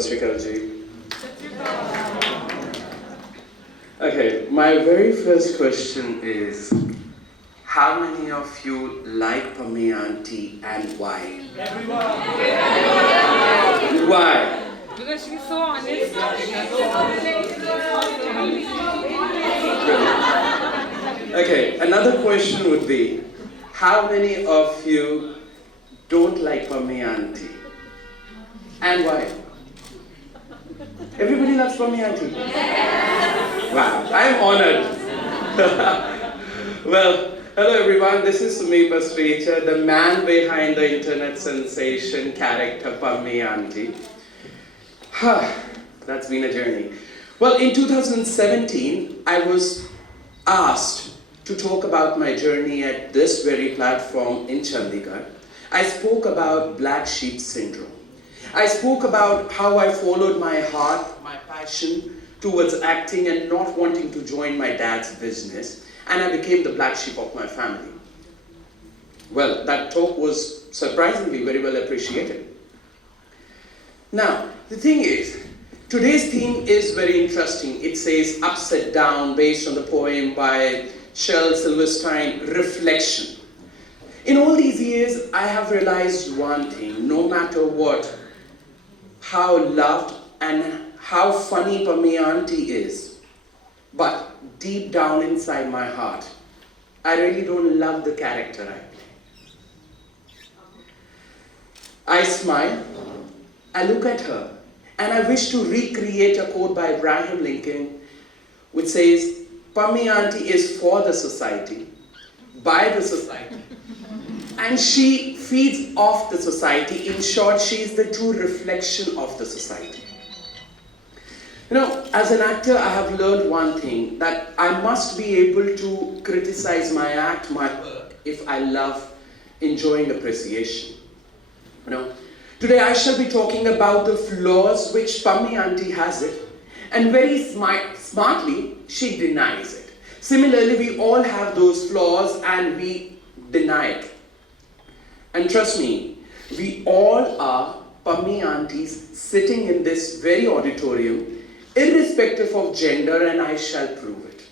Ssumier ji. Okay, my very first question is, how many of you like Pammi Aunty and why? Everyone. Why? Because she's so honest. Okay, another question would be, how many of you don't like Pammi Aunty? And why? Everybody loves Pammi Aunty? Wow, I'm honored. Well, hello everyone, this is Ssumier Pasricha, the man behind the internet sensation character Pammi Aunty. That's been a journey. Well, in 2017, I was asked to talk about my journey at this very platform in Chandigarh. I spoke about Black Sheep Syndrome. I spoke about how I followed my heart, my passion towards acting and not wanting to join my dad's business, and I became the black sheep of my family. Well, that talk was surprisingly very well appreciated. Now, the thing is, today's theme is very interesting. It says Upside Down, based on the poem by Shel Silverstein, Reflection. In all these years, I have realized one thing: no matter what, how loved and how funny Pammi Aunty is, but deep down inside my heart, I really don't love the character I play. I smile, I look at her, and I wish to recreate a quote by Abraham Lincoln, which says, Pammi Aunty is for the society, by the society, and she feeds off the society. In short, she is the true reflection of the society. You know, as an actor, I have learned one thing, that I must be able to criticize my act, my work, if I love enjoying appreciation. You know, today I shall be talking about the flaws which Pammi Aunty has it, and very smartly, she denies it. Similarly, we all have those flaws and we deny it. And trust me, we all are Pammi Aunties sitting in this very auditorium, irrespective of gender, and I shall prove it.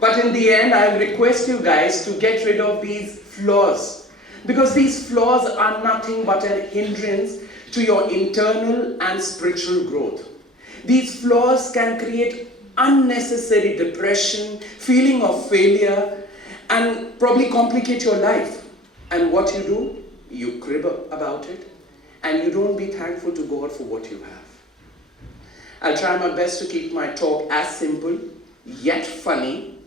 But in the end, I request you guys to get rid of these flaws, because these flaws are nothing but a hindrance to your internal and spiritual growth. These flaws can create unnecessary depression, feeling of failure, and probably complicate your life. And what you do, you crib about it, and you don't be thankful to God for what you have. I'll try my best to keep my talk as simple, yet funny,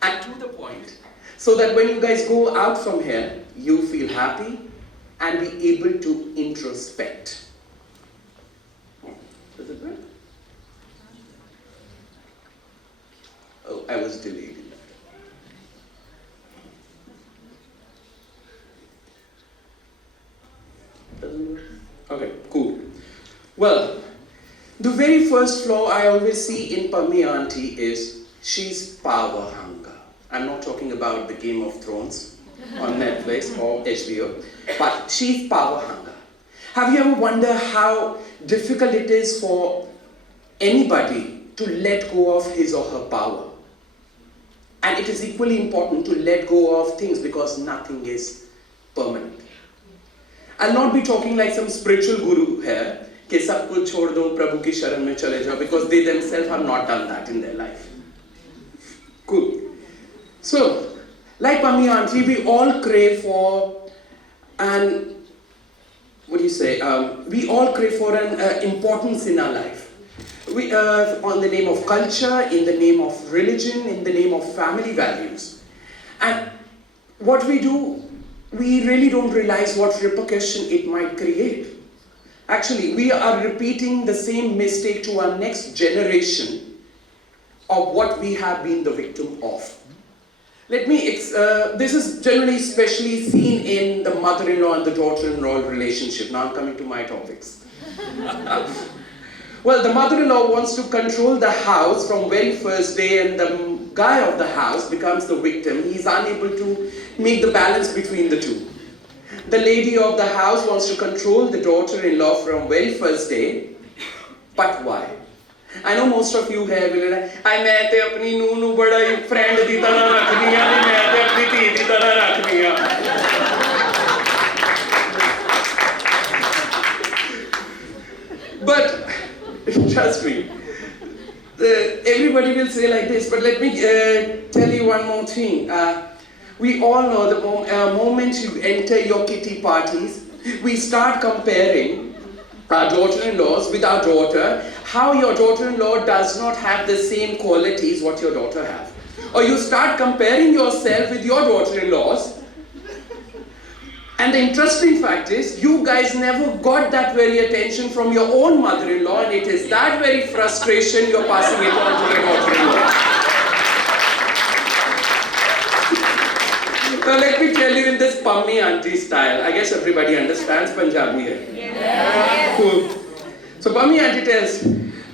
and to the point, so that when you guys go out from here, you feel happy and be able to introspect. Does it work? Oh, I was delayed. Okay, cool. Well, the very first flaw I always see in Pammi Aunty is she's power hunger. I'm not talking about the Game of Thrones on Netflix or HBO, but she's power hunger. Have you ever wondered how difficult it is for anybody to let go of his or her power? And it is equally important to let go of things, because nothing is permanent. I'll not be talking like some spiritual guru here, कि सब कुछ छोड़ दो प्रभु की शरण में चले जाओ, because they themselves have not done that in their life. Cool. So, like Pammi Aunty, we all crave for an, we all crave for an importance in our life. We, on the name of culture, in the name of religion, in the name of family values. And what we do, we really don't realize what repercussion it might create. Actually, we are repeating the same mistake to our next generation of what we have been the victim of. This is generally especially seen in the mother-in-law and the daughter-in-law relationship. Now I'm coming to my topics. Well, the mother-in-law wants to control the house from very first day, and the guy of the house becomes the victim. He's unable to make the balance between the two. The lady of the house wants to control the daughter-in-law from very first day, But why? I know most of you here will say, I मैं ते अपनी नूं नूं बड़ा ही friend दी तरह रखनी है, मैं ते अपनी धी दी तरह रखनी है. But trust me, everybody will say like this. But let me tell you one more thing. We all know the moment you enter your kitty parties, we start comparing our daughter-in-laws with our daughter, how your daughter-in-law does not have the same qualities what your daughter have. Or you start comparing yourself with your daughter-in-laws, and the interesting fact is, you guys never got that very attention from your own mother-in-law, and it is that very frustration you're passing it on to your daughter-in-law. Now let me tell you in this Pammi Aunty style. I guess everybody understands Punjabi here. Yes. Cool. So Pammi Aunty tells,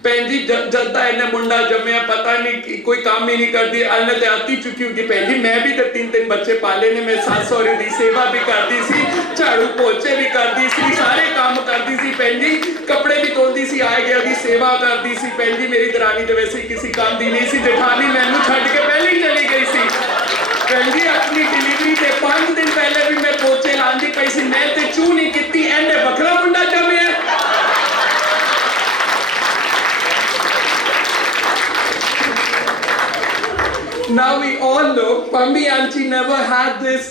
भैन जी जब तक इन्हें मुंडा जम्मिया पता नहीं कोई काम ही नहीं करती अल्लाह ते आती चुकी होगी भैन जी मैं भी तो 3 बच्चे पाले ने मैं सास सहुरे दी सेवा भी करती सी झाड़ू पोछे भी करती सी सारे काम करती सी भैन जी कपड़े भी धोती सी आए गया दी सेवा करती सी भैन जी मेरी दरानी तो वैसे ही किसी काम दी नहीं सी जेठानी मैनू छड्ड के पहले ही चली गई सी भैन जी अपनी डिलीवरी के 5 दिन पहले भी मैं पोछे लांदी पई सी मैं ते चू नहीं कीती and Bakhra Munda जम्मिया. Now we all know Pammi Aunty never had this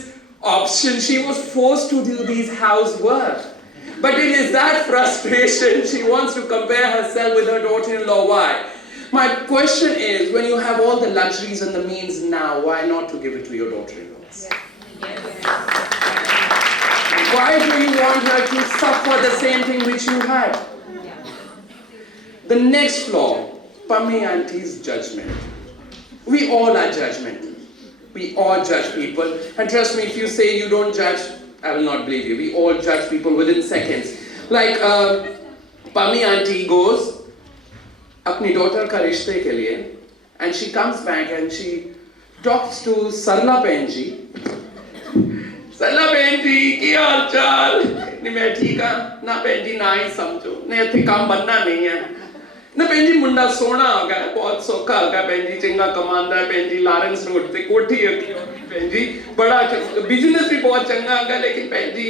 option. She was forced to do these housework. But it is that frustration. She wants to compare herself with her daughter-in-law. Why? My question is, when you have all the luxuries and the means now, why not to give it to your daughter-in-laws? Why do you want her to suffer the same thing which you had? The next flaw, Pammi Auntie's judgment. We all are judgmental. We all judge people. And trust me, if you say you don't judge, I will not believe you. We all judge people within seconds. Like Pammi Aunty goes अपनी daughter का रिश्ते के लिए, and she comes back and she talks to सरला बहन जी. सरला बहन जी की हाल चाल? नहीं मैं ठीक हाँ. ना बहन जी ना ही समझो. नहीं इतने काम बनना नहीं है. ना बहन जी मुंडा सोना हो गया बहुत सौखा हो गया बहन जी चंगा कमांदा है बहन जी लारेंस रोड पे कोठी है बहन जी बड़ा बिजनेस भी बहुत चंगा हो गया लेकिन बहन जी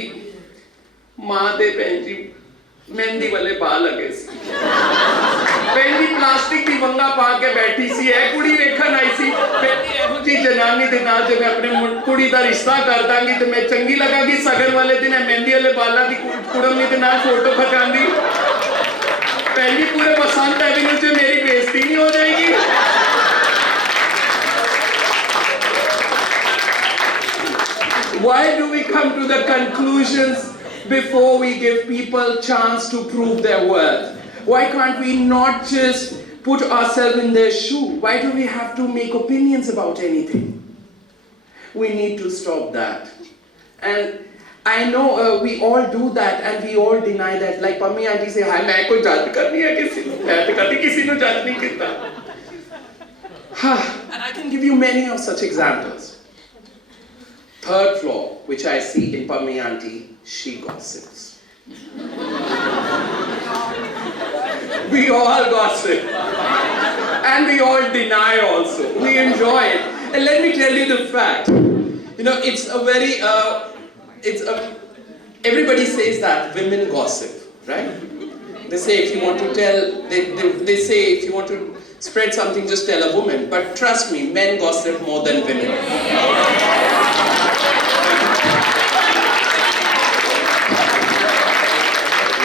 मां दे बहन जी मेहंदी वाले बाल लगे सी बहन जी प्लास्टिक की वंगा पा के बैठी सी है कुड़ी वेखन आई सी बहन जी एहो जी जनानी दे नाल जे मैं अपने कुड़ी दा रिश्ता कर दांगी ते मैं चंगी लगागी सगन वाले दिन मेहंदी वाले बालां दी कुड़मनी दे नाल फोटो खचांदी पहली पूरे बसंत एवेन्यू से मेरी बेइज्जती नहीं हो जाएगी. Why do we come to the conclusions before we give people chance to prove their worth? Why can't we not just put ourselves in their shoe? Why do we have to make opinions about anything? We need to stop that. And I know we all do that and we all deny that. Like Pammi Aunty say, "Hi, मैं कोई judge करनी है किसी को? मैं तो कभी किसी को judge नहीं करता." And I can give you many of such examples. Third flaw, which I see in Pammi Aunty, she gossips. We all gossip, and we all deny also. We enjoy it, and let me tell you the fact. You know, it's a very everybody says that women gossip, right? They say if you want to tell, they say if you want to spread something, just tell a woman. But trust me, men gossip more than women.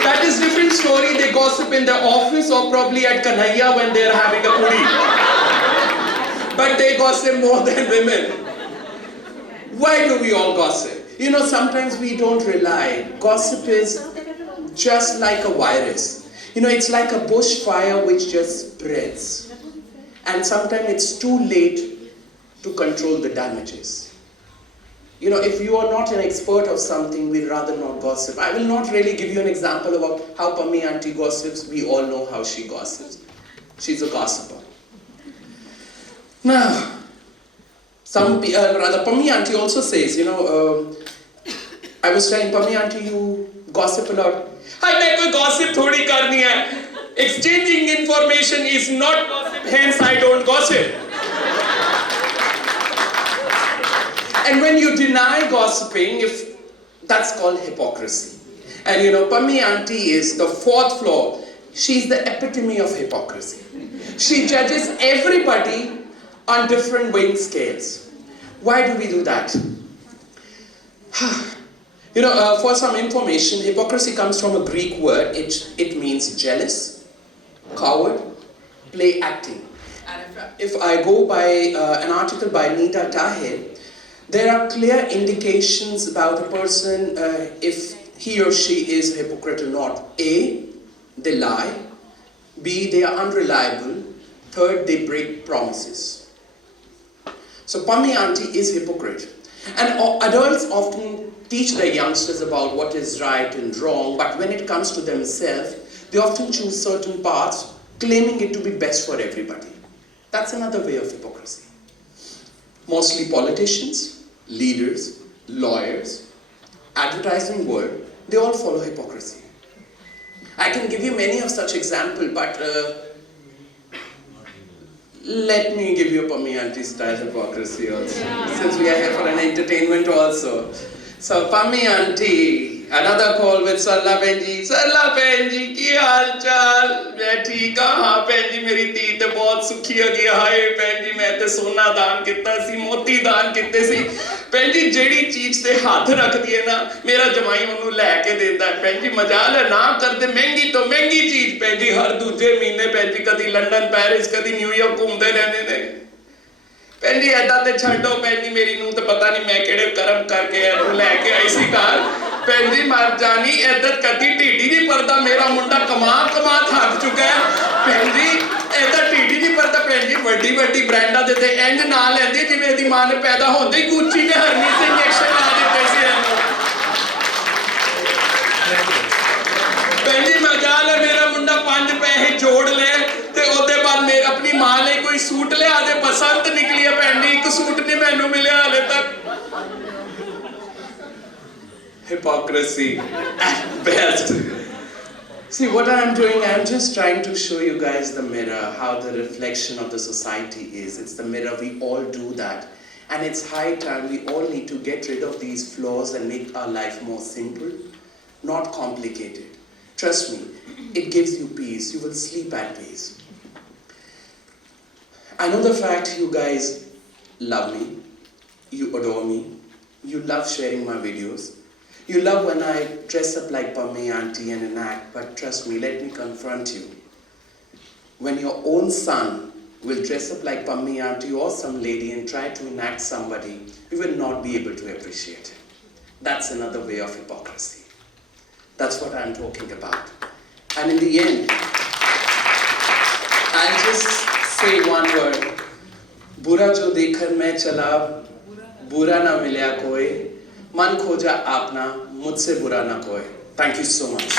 That is different story. They gossip in the office or probably at Kanhaiya when they are having a puri. But they gossip more than women. Why do we all gossip? You know, sometimes we don't rely. Gossip is just like a virus. You know, it's like a bushfire which just spreads. And sometimes it's too late to control the damages. You know, if you are not an expert of something, we'd rather not gossip. I will not really give you an example about how Pammi Aunty gossips. We all know how she gossips. She's a gossiper. Now, Pammi Aunty also says, you know, I was telling Pammi Aunty, you gossip a lot. Hi, मैं कोई gossip थोड़ी करनी है. Exchanging information is not gossip, hence I don't gossip. And when you deny gossiping, that's called hypocrisy. And you know, Pammi Aunty is the fourth flaw. She's the epitome of hypocrisy. She judges everybody on different weight scales. Why do we do that? You know, for some information, hypocrisy comes from a Greek word. It means jealous, coward, play acting. And if I go by an article by Nita Tahir, there are clear indications about a person if he or she is a hypocrite or not. A, they lie. B, they are unreliable. Third, they break promises. So Pammi Aunty is hypocrite. And adults often teach their youngsters about what is right and wrong, but when it comes to themselves, they often choose certain paths, claiming it to be best for everybody. That's another way of hypocrisy. Mostly politicians, leaders, lawyers, advertising world, they all follow hypocrisy. I can give you many of such examples, but let me give you a Pammi Aunty style hypocrisy also, since we are here for an entertainment also. So Pammi Aunty, another call with Sarla Benji. Sarla Benji, ki haal chal? Main theek haan Benji, meri tii te bahut sukhi ho gayi. Haye Benji, main te sona daan kitta si, moti daan kitte si. Benji, jehdi cheez te haath rakhdi hai na, mera jamai onu leke denda hai. Benji, majal hai na kar de mehengi to mehengi cheez. Benji, har duje mahine Benji kadi London, Paris, kadi New York ghumde rehne ne. Benji, ऐदा ते छड्डो Benji, मेरी नूं ते पता नहीं मैं केड़े कर्म करके ਇਹਨੂੰ ਲੈ ਕੇ आई सी कार. Benji, मर जानी इधर कदी ढीडी नहीं परदा, मेरा मुंडा कमा थक चुका है. Benji, इधर ढीडी नहीं परदा. Benji, वड्डी वड्डी ब्रांडा दे ते इंज ना लैंदी जिवें इहदी मां ने पैदा होंदे ही गुच्ची ने हरनी से इंजेक्शन ला दित्ते सी ਇਹਨੂੰ. Benji, मजाल है मेरा मुंडा 5 पैसे जोड़ ले ते ओदे बाद मैं अपनी मां ਲਈ कोई सूट लिया दे. बसंत निकली है Benji, एक सूट नहीं मैनू मिले हाले तक. Hypocrisy at best. See, what I'm doing, I'm just trying to show you guys the mirror, how the reflection of the society is. It's the mirror, we all do that. And it's high time we all need to get rid of these flaws and make our life more simple, not complicated. Trust me, it gives you peace. You will sleep at peace. I know the fact you guys love me, you adore me, you love sharing my videos. You love when I dress up like Pammi Aunty and enact, but trust me, let me confront you. When your own son will dress up like Pammi Aunty or some lady and try to enact somebody, you will not be able to appreciate it. That's another way of hypocrisy. That's what I'm talking about. And in the end, I'll just say one word. Bura jo dekhar main chala, bura na milya koi. Man khoja apna, mujhse bura na koi. Thank you so much.